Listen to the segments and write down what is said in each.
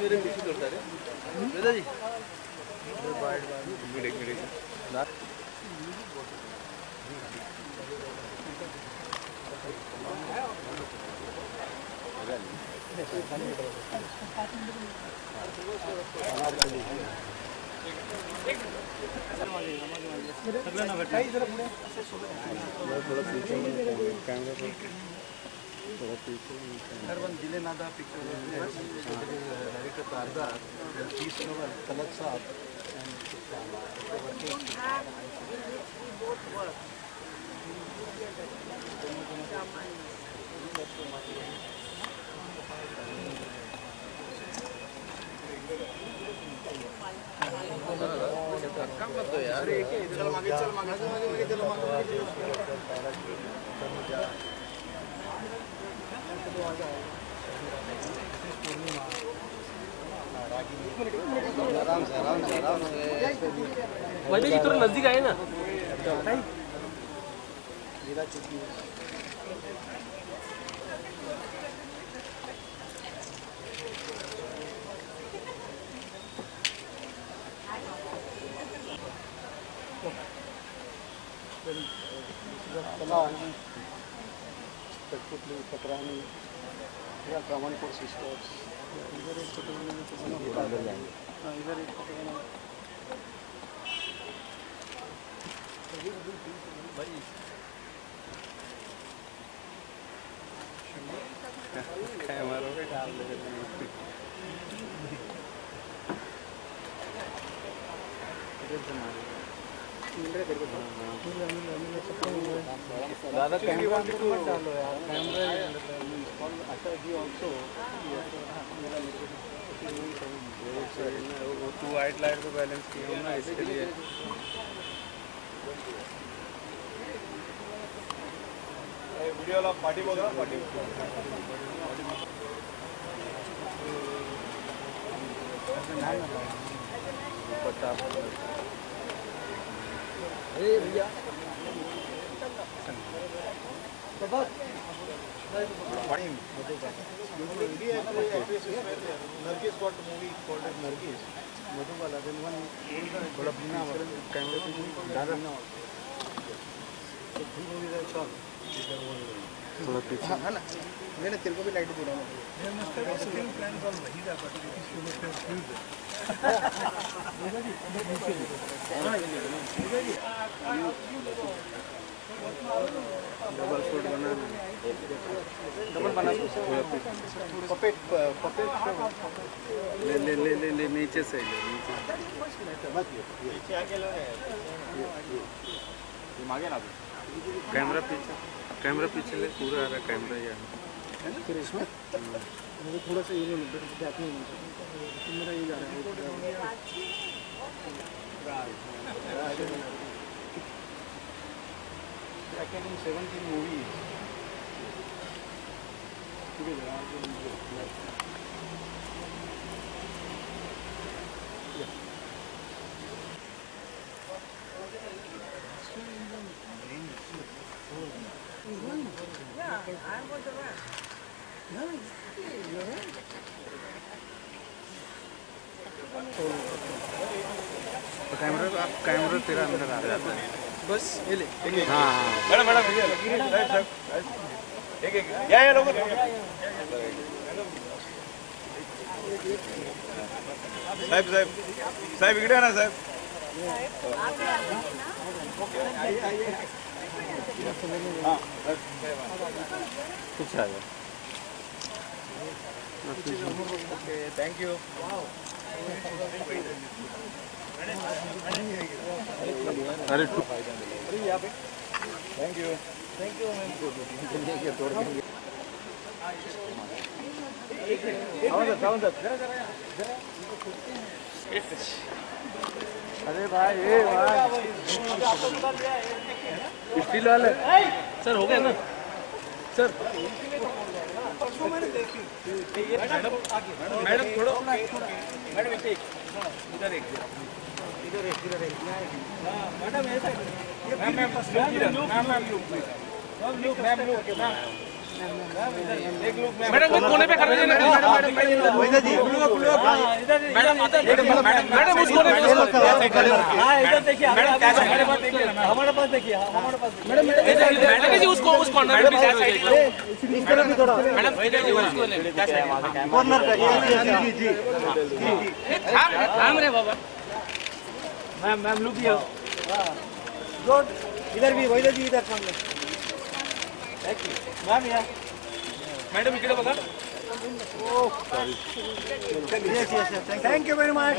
मेरे पीछे करता है वेदा जी दिले नादा पिक्चर डायरेक्टर तारदार पीस नोवेल तलत साहब कम मत दो यार चल मांगे चलो आराम से वैसे जी थोड़ा नजदीक आए ना पकड़ानी क्रमानपुर सिस्टर्स इधर एक इधर एक कैमरा पे डाल दे ज़्यादा कैमरा डालो यार कैमरा अच्छा जी ऑल्सो वो टू वाइट लाइट को बैलेंस किया हूँ ना इसके लिए वीडियो वाला पार्टी बोल रहा पार्टी अरे भैया Nargis got a movie called as Nargis. Madhubala, then one बड़ा बिना कैमरे पे ज़्यादा ना हो। तो फिर मूवी का चल। थोड़ा पीछे। हाँ ना। मैंने तेरे को भी लाइट दिला हूँ। मैं मस्टर का स्क्रीन प्लान कॉल वही था बट इसमें फिर फ्यूज है। डबल शॉट बना डबल बना पपेट ले नीचे से नीचे आगे लो आगे ना कैमरा पीछे ले पूरा आ रहा कैमरा यार फिर इसमें मुझे थोड़ा सा ये बैक नहीं मेरा ये जा रहा है I can do 17 movies. Yeah, I'm going to run. No, you're right. Camera तेरा अंदर आ जाता है बस ये ले हाँ मैडम एक या लोग साहब इकडे ना साहब हाँ कुछ आ जाए थैंक यू अरे थैंक यू अरे भाई स्टील वाले सर हो गया ना सर मैडम थोड़ा मैडम इधर एक इधर एक मैडम ऐसा मैम मैडम कोने पे खड़े हैं मैडम उस कोने पे इधर देखिए हमारे पास देखिए मैडम जी उसको उस कॉर्नर पे इस तरफ भी थोड़ा मैडम कॉर्नर का जी थाम रे बाबा मैम लुक हियर गुड इधर भी वही जी इधर सामने मैम यार मैडम इकडे बघा thank you very much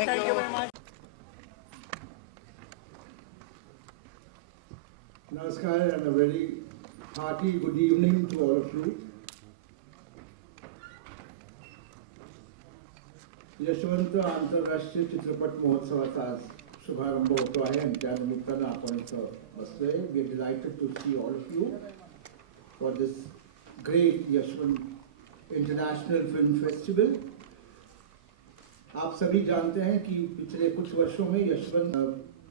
Namaskar and a very hearty good evening to all of you. Yashwant आंतरराष्ट्रीय चित्रपट महोत्सवाचा आज शुभारंभ होतो आहे आणि त्या निमित्तानं आपण इथं बसलोय. We are delighted to see all of you for this great Yashwant International Film Festival. आप सभी जानते हैं कि पिछले कुछ वर्षों में Yashwant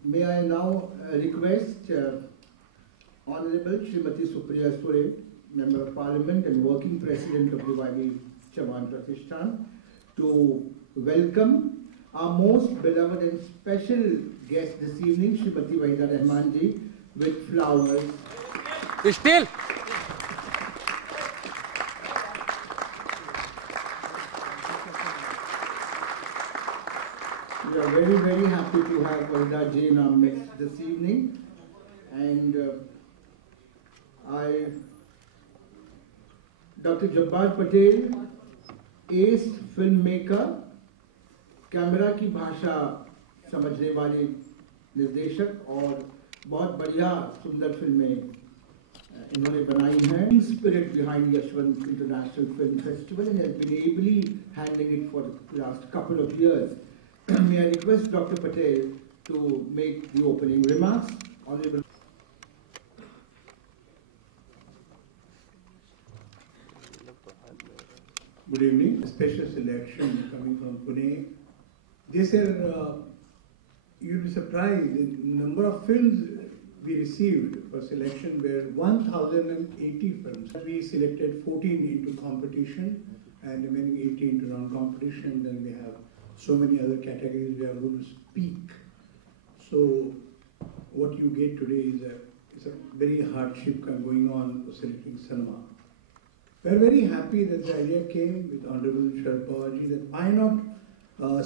may I now request Honorable Srimati Supriya Sure, Member of Parliament and Working President of the Vaidhi Chavan Pratishthan, to welcome our most beloved and special guest this evening, Srimati Wahida Rahman ji, with flowers. Still. We are very, very happy to have Wahida ji in our midst this evening. And Dr. Jabbar Patel, ace filmmaker, camera की भाषा समझने वाले निर्देशक और बहुत बढ़िया सुंदर फिल्में इन्होंने बनाई हैं. Spirit behind Yashwant International Film Festival and has been ably handling it for the last couple of years. May I request Dr. Patel to make the opening remarks. Honorable. Good evening. A special selection coming from Pune. This year, you'll be surprised the number of films we received for selection were 1,080 films. We selected 14 into competition and remaining 18 into non-competition. Then we have so many other categories we are going to speak. So what you get today is a very hardship going on for selecting cinema. We are very happy that the idea came with Honorable Sharad Pawarji that why not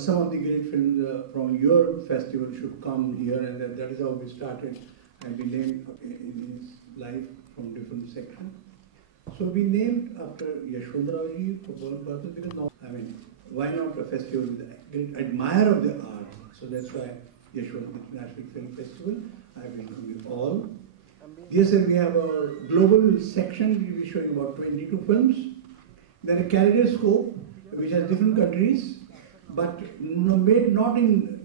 some of the great films from your festival should come here, and that is how we started and we named in his life from different sections. So we named after Yashwantrao-ji for one purpose because now, I mean, why not a festival with a great admirer of the art? So that's why Yashwant International Film Festival. I welcome you all. Yes, sir, we have a global section. We will be showing about 22 films. Then a kaleidoscope, which has different countries, but made not in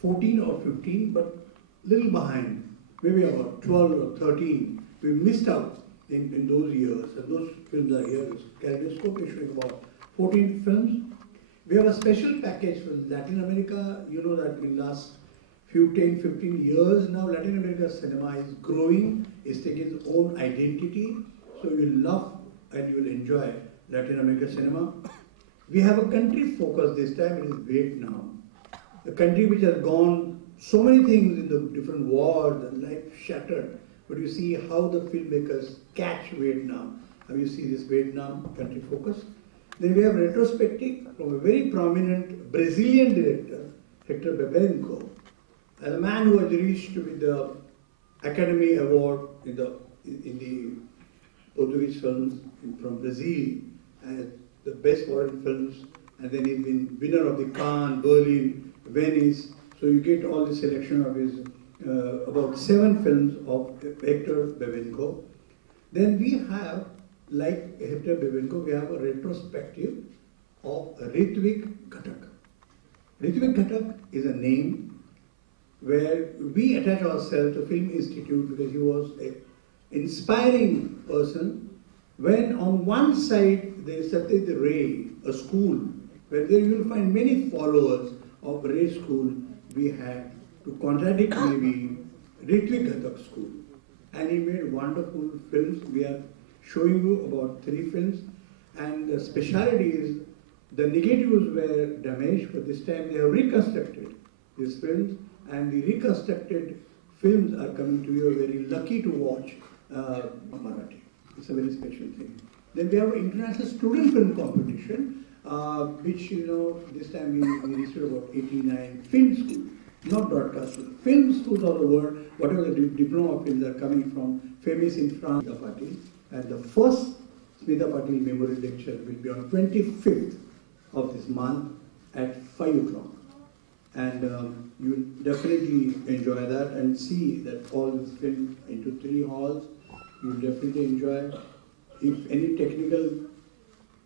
14 or 15, but little behind, maybe about 12 or 13. We missed out in those years, and those films are here. Kaleidoscope is showing about 14 films. We have a special package for Latin America. You know that in last few 10-15 years now, Latin America cinema is growing, is taking its own identity. So you will love and you will enjoy Latin America cinema. We have a country focus this time, it is Vietnam. A country which has gone so many things in the different wars, and life shattered. But you see how the filmmakers catch Vietnam. How you see this Vietnam country focus. Then we have retrospective from a very prominent Brazilian director, Hector Bebenco. As a man who has reached with the Academy Award in the Portuguese films from Brazil as the best foreign films, and then he's been winner of the Cannes, Berlin, Venice. So you get all the selection of his about 7 films of Hector Bebenco. Then we have, like Hector Bebenco, we have a retrospective of Ritwik Ghatak. Ritwik Ghatak is a name where we attach ourselves to Film Institute because he was a inspiring person, when on one side there is Satyajit Ray, a school, where there you will find many followers of Ray school, we had to contradict maybe Ritwik Ghatak school. And he made wonderful films. We are showing you about 3 films. And the speciality is the negatives were damaged, but this time they have reconstructed these films. And the reconstructed films are coming to you. You are very lucky to watch Marathi. It's a very special thing. Then we have an international student film competition, which, this time we received about 89 film schools, not broadcast schools. Film schools all over, whatever the diploma films are coming from, famous in France, Smita Patil. And the first Smita Patil Memorial Lecture will be on 25th of this month at 5 o'clock. And you will definitely enjoy that and see that all these films into 3 halls. You will definitely enjoy. If any technical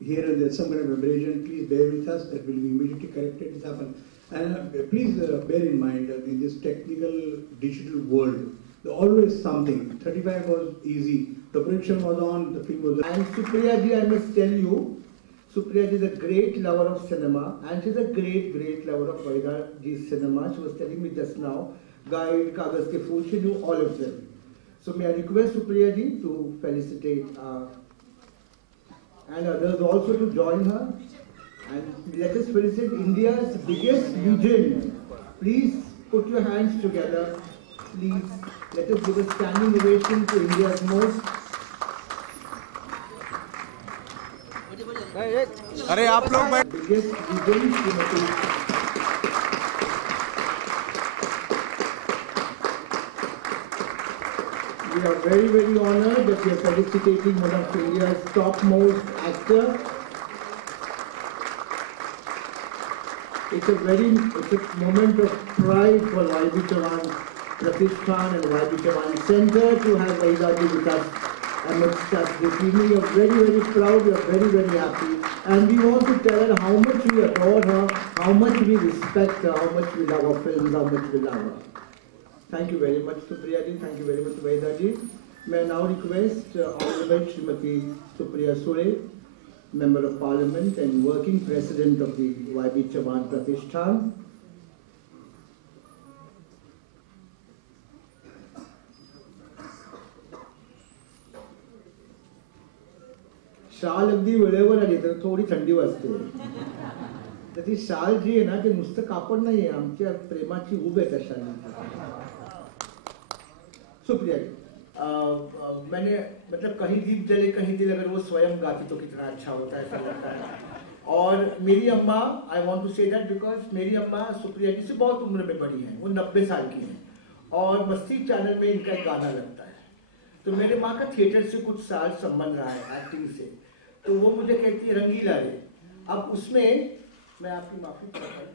here and there some kind of aberration, please bear with us. That will be immediately corrected. It happens. And please bear in mind that in this technical digital world, there always something. 35 was easy. The production was on, the film was on. And Supriya ji, I must tell you, Supriya ji is a great lover of cinema, and she's a great lover of Vaidya ji's cinema. She was telling me just now, Guide, Kaagaz Ke Phool, she knew all of them. So may I request Supriya ji to felicitate and others also to join her. And let us felicitate India's biggest legend. Please put your hands together. Please let us give a standing ovation to India's most. अरे आप लोग Biggest legend, Srimati. We are very honored that we are felicitating one of India's topmost actor. It's a moment of pride for YB Chavan Pratishthan and YB Chavan Center to have Vaidya ji with us amidst us this evening. We are very proud, we are very happy. And we want to tell her how much we adore her, how much we respect her, how much we love her films, how much we love her. Thank you very much, Supriya ji. Thank you very much, Vaidya ji. May I now request Honorable Srimati Supriya Sule, Member of Parliament and Working President of the YB Chavan Pratishthan. शाल अगदी वेळेवर आली तर थोडी थंडी वाजते. तर ती शाल जी आहे ना ते नुसतं कापड नाही आहे, आमच्या प्रेमाची ऊब आहे त्या शालीची. सुप्रिया जी, मैंने मतलब कहीं दीप जले कहीं दिल, अगर वो स्वयं गाती तो कितना अच्छा होता है, ऐसा लगता है. और मेरी अम्मा, I want to say that because मेरी अम्मा सुप्रिया जी से बहुत उम्र में बड़ी हैं, वो 90 साल की हैं और मस्ती चैनल में इनका एक गाना लगता है. तो मेरे माँ का थिएटर से कुछ साल संबंध रहा है, एक्टिंग से. तो वो मुझे कहती है रंगीला रे. अब उसमें मैं आपकी माफी चाहता हूँ,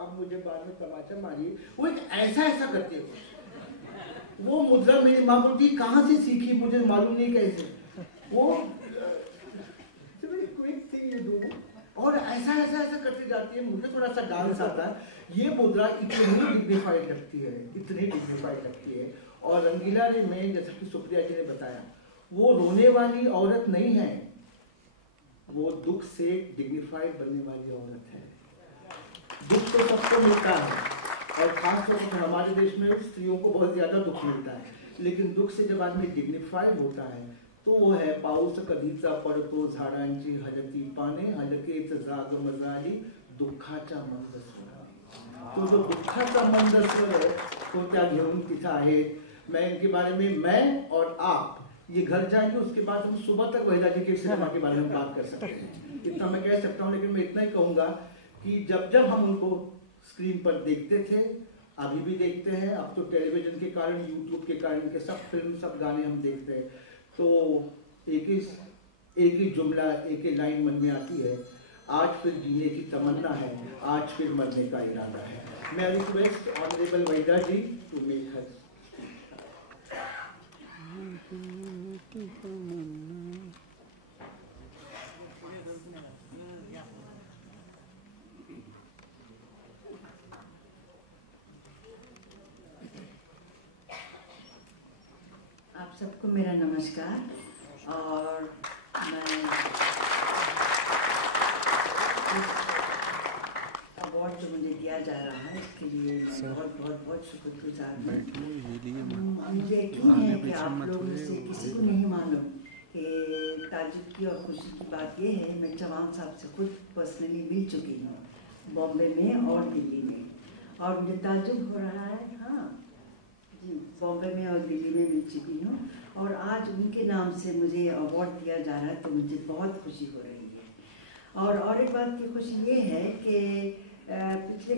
आप मुझे बाद में तमाचा मारिए. वो एक ऐसा करते हो, वो मुद्रा मेरी माँ बोलती कहाँ से सीखी मुझे मालूम नहीं कैसे. वो क्विक थिंग यू डू और ऐसा करते जाती है. मुझे थोड़ा सा डांस आता है. ये मुद्रा इतनी डिग्निफाइड लगती है. और रंगीला रे में जैसा कि सुप्रिया जी ने बताया, वो रोने वाली औरत नहीं है, वो दुख से डिग्निफाइड बनने वाली औरत है. दुख तो सबको मिलता है और खासतौर पर हमारे देश में स्त्रियों को बहुत ज्यादा दुख मिलता है, लेकिन दुख से जब आदमी डिग्निफाइड होता है तो वो है पाऊस कधीचा पडतो झाडांची हलती पाने हलकेच जाग मजाली दुःखाचा मंद स्वर. तो जो दुःखाचा मंद स्वर है तो त्या घेऊन तिथं आहे. मैं इनके बारे में, मैं और आप ये घर जाएंगे, उसके बाद हम सुबह तक वहीदा जी के सिनेमा के बारे में बात कर सकते हैं. इतना मैं कह सकता हूँ, लेकिन मैं इतना ही कहूँगा कि जब हम उनको स्क्रीन पर देखते थे, अभी भी देखते हैं. अब तो टेलीविजन के कारण, यूट्यूब के कारण के सब फिल्म, सब गाने हम देखते हैं, तो एक ही जुमला, एक ही लाइन मन में आती है, आज फिर जीने की तमन्ना है, आज फिर मरने का इरादा है. मैं request honourable Waheeda ji to make her. आप सबको मेरा नमस्कार। और मैं अवार्ड जो मुझे दिया जा रहा है इसके लिए मैं बहुत बहुत बहुत शुक्रगुजार हूँ। मुझे यकीन है कि आप लोगों में से किसी को नहीं मालूम कि ताजुब की और खुशी की बात यह है, मैं जवान साहब से खुद पर्सनली मिल चुकी हूँ बॉम्बे में और दिल्ली में, और मुझे ताजुब हो रहा है, हाँ जी, बॉम्बे में और दिल्ली में मिल चुकी हूँ, और आज उनके नाम से मुझे अवार्ड दिया जा रहा है तो मुझे बहुत खुशी हो रही है। और एक बात की खुशी ये है कि पिछले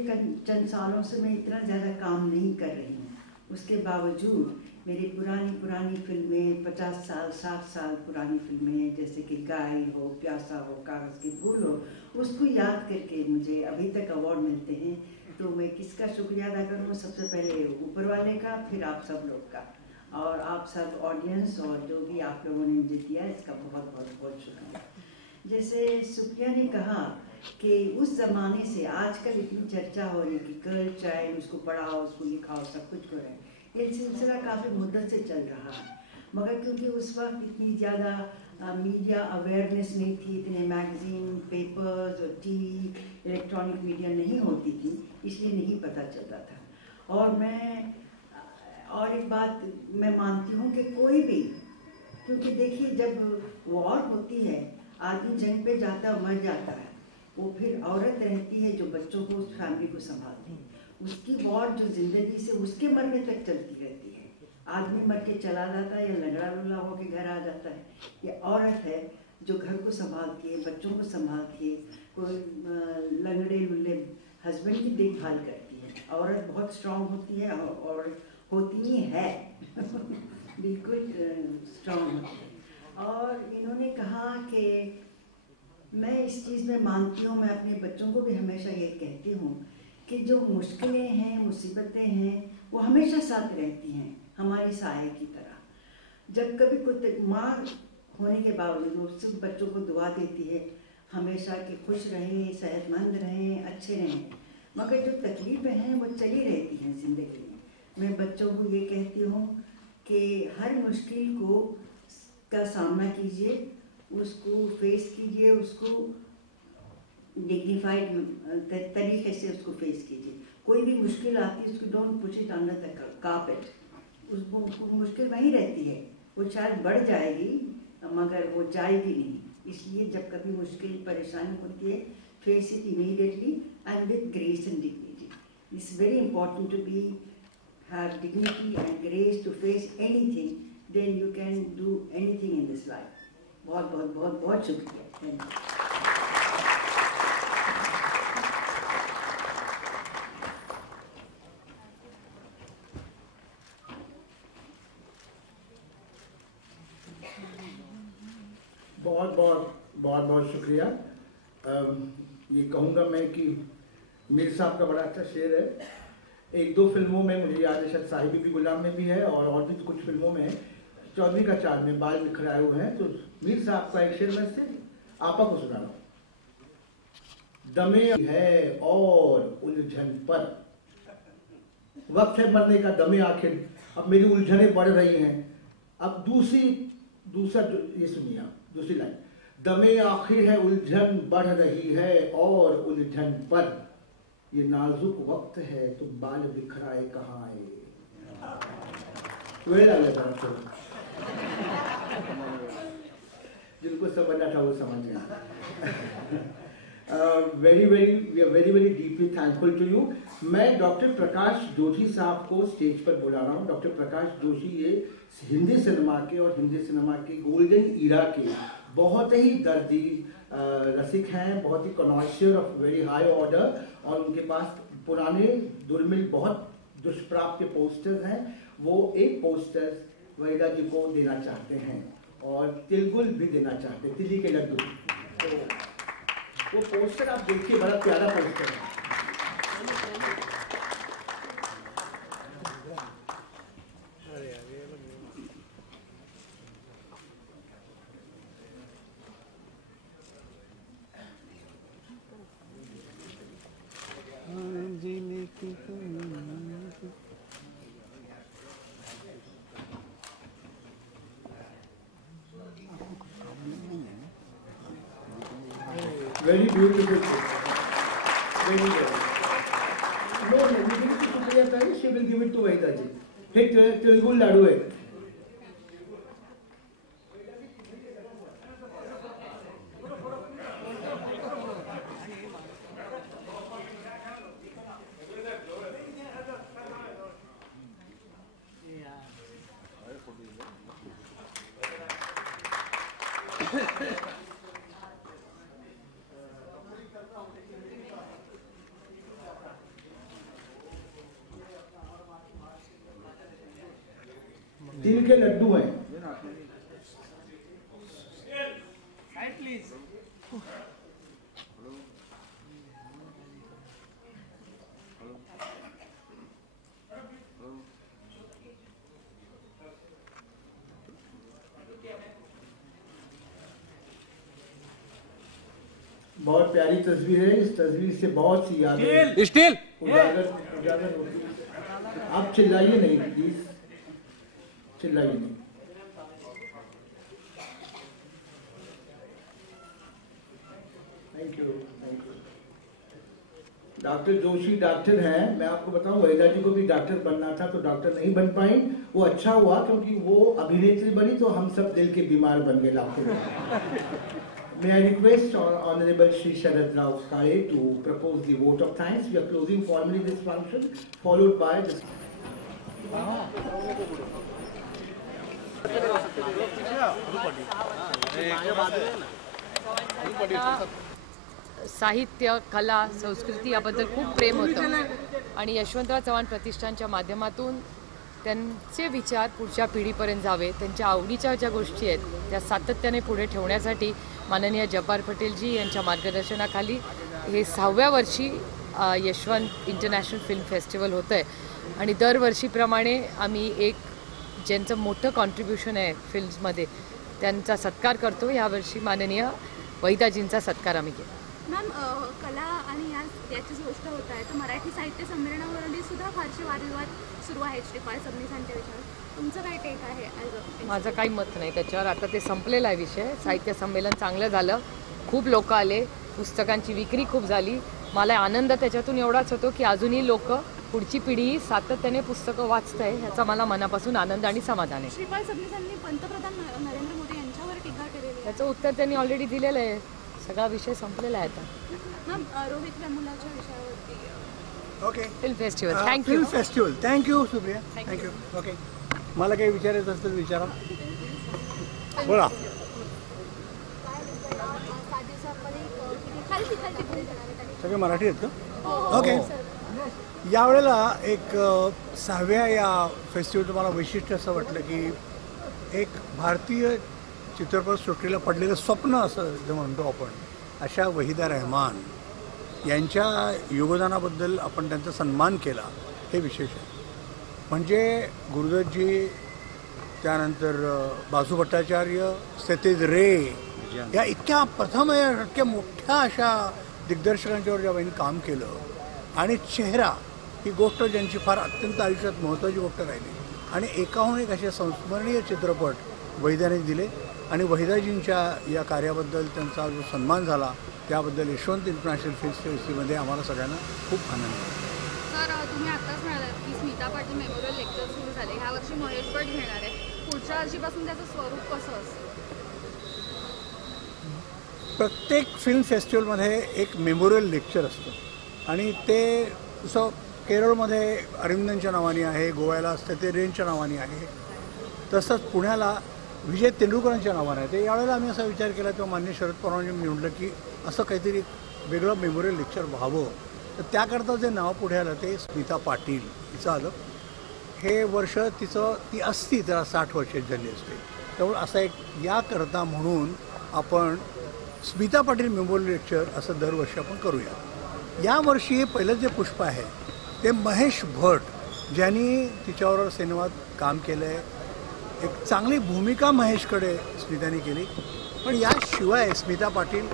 चंद सालों से मैं इतना ज़्यादा काम नहीं कर रही हूँ, उसके बावजूद मेरी पुरानी फिल्में, 50 साल 60 साल पुरानी फिल्में जैसे कि गाय हो, प्यासा हो, कागज़ की फूल हो, उसको याद करके मुझे अभी तक अवार्ड मिलते हैं। तो मैं किसका शुक्रिया अदा करूँ? सबसे पहले ऊपर वाले का, फिर आप सब लोग का, और आप सब ऑडियंस और जो भी आप लोगों ने मुझे दिया इसका बहुत बहुत बहुत शुक्रिया। जैसे सुप्रिया ने कहा कि उस ज़माने से आजकल इतनी चर्चा हो रही कि गर्ल चाइल्ड, उसको पढ़ाओ, उसको लिखाओ, सब कुछ करें, ये सिलसिला काफ़ी मुद्दत से चल रहा है, मगर क्योंकि उस वक्त इतनी ज़्यादा मीडिया अवेयरनेस नहीं थी, इतने मैगज़ीन, पेपर्स और टीवी, इलेक्ट्रॉनिक मीडिया नहीं होती थी, इसलिए नहीं पता चलता था। और एक बात मैं मानती हूँ कि कोई भी, क्योंकि देखिए जब वॉर होती है, आदमी जंग पे जाता है, मर जाता है, वो फिर औरत रहती है जो बच्चों को, उस फैमिली को संभालती है, उसकी वॉर जो जिंदगी से उसके मरने तक चलती रहती है। आदमी मर के चला जाता है या लंगड़ा लुल्ला होके घर आ जाता है, ये औरत है जो घर को संभालती है, बच्चों को संभालती है, कोई लंगड़े लुल्ले हस्बैंड की देखभाल करती है। औरत बहुत स्ट्रांग होती है और होती ही है बिल्कुल स्ट्रांग होती है। और इन्होंने कहा कि मैं इस चीज़ में मानती हूँ, मैं अपने बच्चों को भी हमेशा ये कहती हूँ कि जो मुश्किलें हैं, मुसीबतें हैं, वो हमेशा साथ रहती हैं हमारे साए की तरह। जब कभी कोई माँ होने के बावजूद वो सिर्फ बच्चों को दुआ देती है हमेशा कि खुश रहें, सेहतमंद रहें, अच्छे रहें, मगर जो तकलीफ़ें हैं वो चली रहती हैं ज़िंदगी में। मैं बच्चों को ये कहती हूँ कि हर मुश्किल का सामना कीजिए, उसको फेस कीजिए, उसको डिग्निफाइड तरीके से उसको फेस कीजिए। कोई भी मुश्किल आती है उसको don't push it under the carpet, उसको मुश्किल वहीं रहती है, वो शायद बढ़ जाएगी मगर वो जाएगी नहीं। इसलिए जब कभी मुश्किल परेशानी होती है, face it immediately and with grace and dignity. It's very important to be have dignity and grace to face anything, then you can do anything in this life. बहुत बहुत बहुत बहुत शुक्रिया, थैंक यू। बहुत बहुत शुक्रिया। ये कहूँगा मैं कि मीर साहब का बड़ा अच्छा शेर है। एक दो फिल्मों में मुझे याद है, शायद साहिबी भी गुलाम में भी है और भी कुछ फिल्मों में चौधरी का चाँद में बाल बिखराए हुए हैं। तो मीर साहब का एक शेर मैं सिर्फ आपा को सुना रहा हूँ। दमे है और उलझन पर, वक्त है मरने का दमे आखिर, अब मेरी उलझनें बढ़ रही हैं। अब दूसरा ये सुनिए आप, दूसरी लाइन, दमे आखिर है उलझन बढ़ रही है और उलझन पर, ये नाजुक वक्त है तो बाल बिखराए कहाँ आए। वेल जिनको समझना था वो समझ गया। We are very deeply thankful to you. मैं डॉक्टर प्रकाश जोशी साहब को स्टेज पर बुला रहा हूँ। डॉक्टर प्रकाश जोशी ये हिंदी सिनेमा के और हिंदी सिनेमा के गोल्डन ईरा के बहुत ही दर्दी रसिक हैं, बहुत ही कॉनॉशियर ऑफ वेरी हाई ऑर्डर, और उनके पास पुराने दुर्मिल बहुत दुष्प्राप्य पोस्टर्स हैं। वो एक पोस्टर वहीदा जी को देना चाहते हैं और तिलगुल भी देना चाहते हैं, तिली के लड्डू। तो वो पोस्टर आप देखिए, बड़ा प्यारा पोस्टर है। Very beautiful. Very good. No, we give it to Supriya Tayi, she will give it to Vaida ji. हे तेलुगु लाडू है. तिल के लड्डू हैं. बहुत प्यारी तस्वीर है. इस तस्वीर से बहुत सी यादें स्टील उजागर होती है. आप चिल्लाइए नहीं प्लीज, चिल्लाइए नहीं. Thank you. Doctor Joshi doctor हैं. मैं आपको बताऊं, वहीदा जी को भी डॉक्टर बनना था तो डॉक्टर नहीं बन पाई. वो अच्छा हुआ क्योंकि वो अभिनेत्री बनी तो हम सब दिल के बीमार बन गए लाखों. May I request Honorable Shri Sharad Rao Kale to propose the vote of thanks. We are closing formally this function, followed by this. साहित्य, कला, संस्कृती याबद्दल खूप प्रेम होतं आणि यशवंतराव चव्हाण प्रतिष्ठानच्या माध्यमातून त्यांचे विचार पुढच्या पिढीपर्यंत जावे, त्यांच्या आवडीच्या ज्या गोष्टी आहेत त्या सातत्याने पुढे ठेवण्यासाठी माननीय जब्बार पटेलजी यांच्या मार्गदर्शनाखाली हे 6व्या वर्षी यशवंत इंटरनॅशनल फिल्म फेस्टिवल होतं आहे. आणि दरवर्षीप्रमाणे आम्ही एक ज्यांचं मोठं कॉन्ट्रीब्युशन आहे फिल्म्समध्ये त्यांचा सत्कार करतो. यावर्षी माननीय वहिदाजींचा सत्कार आम्ही केला. मॅम, कला आणि याचीच गोष्ट होत आहे तर मराठी साहित्य संमेलनावरही सुद्धा फारसे वादविवाद सुरू आहेत श्रीपाल सबनीसांच्या विषयावर. तुमचं काय टेक आहे? माझं काही मत नाही त्याच्यावर. आता ते संपलेला आहे विषय. साहित्य संमेलन चांगलं झालं, खूप लोक आले, पुस्तकांची विक्री खूप झाली. मला आनंद त्याच्यातून एवढाच होतो की अजूनही लोक, पुढची पिढी सातत्याने पुस्तकं वाचत आहे, ह्याचा मला मनापासून आनंद आणि समाधान आहे. श्रीपाल सबनीसांनी पंतप्रधान नरेंद्र मोदी यांच्यावर टीका केलेली आहे. त्याचं उत्तर त्यांनी ऑलरेडी दिलेलं आहे. सगळा विषय संपलेला आहे आता. मॅम, रोहित वेमुलाच्या विषयावरती okay. Film festival. Thank you. Film festival. Thank you Supriya. Thank you. Okay. मला काही विचारायचं असेल तर विचारा. बोला. सगळे मराठी आहेत का? ओके. यावेळेला एक 6व्या या फेस्टिवलचं मला वैशिष्ट्य असं वाटलं की एक भारतीय चित्रपटसृष्टीला पडलेलं स्वप्न असं जे म्हणतो आपण, अशा वहिदा रहमान यांच्या योगदानाबद्दल आपण त्यांचा सन्मान केला, हे विशेष आहे. म्हणजे गुरुदत्तजी, त्यानंतर बासू भट्टाचार्य, सतेज रे या इतक्या प्रथम इतक्या मोठ्या अशा दिग्दर्शकांच्यावर जेव्हा यांनी काम केलं आणि चेहरा ही गोष्ट ज्यांची फार अत्यंत आयुष्यात महत्त्वाची गोष्ट राहिली आणि एकाहून एक असे संस्मरणीय चित्रपट वहिदाने दिले आणि वहिदाजींच्या या कार्याबद्दल त्यांचा जो सन्मान झाला त्याबद्दल यशवंत इंटरनॅशनल फिल्म फेस्टिवलमध्ये आम्हाला सगळ्यांना खूप आनंद आहे. सर, तुम्ही आत्ताच म्हणालात की स्मिता पाटील मेमोरियल लेक्चर सुरू झाले. ह्या वर्षी महेश भट घेणार आहे. पुढच्या वर्षीपासून त्याचं स्वरूप कसं असतं? प्रत्येक फिल्म फेस्टिवलमध्ये एक मेमोरियल लेक्चर असतं आणि ते जसं केरळमध्ये अरविंदनच्या नावाने आहे, गोव्याला सत्यरेनच्या नावाने आहे, तसंच पुण्याला विजय तेंडुलकरांच्या नावाने आहे. ते यावेळेला आम्ही असा विचार केला किंवा मान्य शरद पवारांनी म्हटलं की असं काहीतरी वेगळं मेमोरियल लेक्चर व्हावं. तर त्याकरता जे नाव पुढे आलं ते स्मिता पाटील हिचं आलं. हे वर्ष ती असती त्याला 60 वर्षाची झाली असते. त्यामुळे असं एक याकरता म्हणून आपण स्मिता पाटील मेमोरियल लेक्चर असं दरवर्षी आपण करूया. यावर्षी पहिलं जे पुष्प आहे ते महेश भट, ज्यांनी तिच्यावर सिनेमात काम केलं आहे. एक चांगली भूमिका महेशकडे स्मिताने केली. पण याशिवाय स्मिता पाटील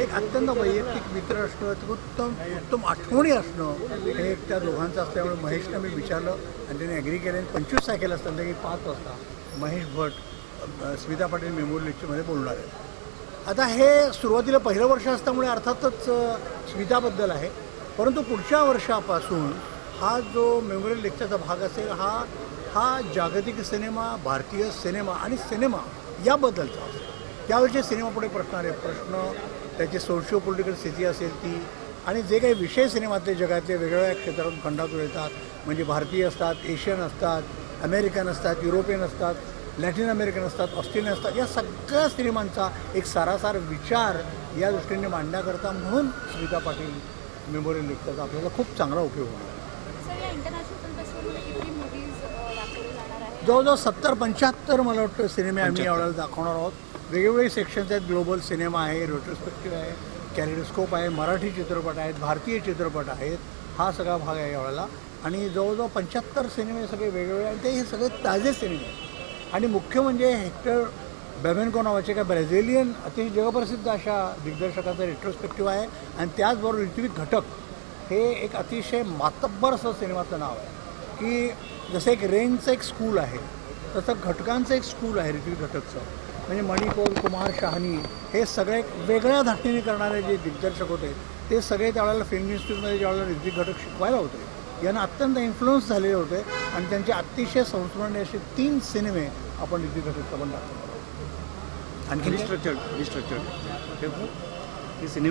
एक अत्यंत वैयक्तिक मित्र असणं, उत्तम आठवणी असणं हे एक त्या दोघांचं असल्यामुळे महेशनं मी विचारलं आणि त्याने ॲग्री केलं. आणि 25 तारखेला संध्याकाळी 5 वाजता महेश भट स्मिता पाटील मेमोरियल लेक्चरमध्ये बोलणार आहे. आता हे सुरुवातीला पहिलं वर्ष असल्यामुळे अर्थातच स्मिताबद्दल आहे, परंतु पुढच्या वर्षापासून हा जो मेमोरियल लेक्चरचा भाग असेल हा जागतिक सिनेमा, भारतीय सिनेमा आणि सिनेमा याबद्दलचा असेल. त्यावेळेचे सिनेमापुढे प्रश्न त्याची सोशिओ पॉलिटिकल स्थिती असेल ती, आणि जे काही विषय सिनेमातले जगातले वेगवेगळ्या क्षेत्रातून खंडातून येतात, म्हणजे भारतीय असतात, एशियन असतात, अमेरिकन असतात, युरोपियन असतात, लॅटिन अमेरिकन असतात, ऑस्ट्रेलियन असतात, या सगळ्या सिनेमांचा एक सारासार विचार या दृष्टीने मांडण्याकरता म्हणून स्मिता पाटील मेमोरियल लेक्चरचा आपल्याला खूप चांगला उपयोग होणार. सर, या इंटरनॅशनल फिल्म फेस्टिवलमध्ये किती मूवीज दाखवले जाणार आहे? जवळजवळ 70-75 मला वाटतं सिनेमे आम्ही यावेळेला दाखवणार आहोत. वेगवेगळे सेक्शन्स आहेत. ग्लोबल सिनेमा आहे, रेट्रोस्पेक्टिव्ह आहे, कॅलिडोस्कोप आहे, मराठी चित्रपट आहेत, भारतीय चित्रपट आहेत, हा सगळा भाग आहे यावेळेला. आणि जवळजवळ 75 सिनेमे सगळे वेगवेगळे आहेत. ते हे सगळे ताजे सिनेमे आहेत. आणि मुख्य म्हणजे हेक्टर बेमेन्को नावाचे एका ब्राझिलियन अतिशय जगप्रसिद्ध अशा दिग्दर्शकाचं रेट्रोस्पेक्टिव्ह आहे. आणि त्याचबरोबर ऋत्विक घटक हे एक अतिशय मातब्बर असं सिनेमाचं नाव आहे, की जसं एक रेंजचं एक स्कूल आहे तसं घटकांचं एक स्कूल आहे ऋत्विक घटकचं. म्हणजे मणिकौल, कुमार शाहनी हे सगळे वेगळ्या धाटणीने करणारे जे दिग्दर्शक होते ते सगळे त्यावेळेला फिल्म इन्स्टिट्यूटमध्ये ज्यावेळेला ऋत्विक घटक शिकवायला होते यांना अत्यंत इन्फ्लुअन्स झालेले होते. आणि त्यांचे अतिशय संस्मरणीय असे 3 सिनेमे आपण ऋत्विक घटकचा पण दाखवतो. आणखी रिस्ट्रक्चर्ड हे सिनेमा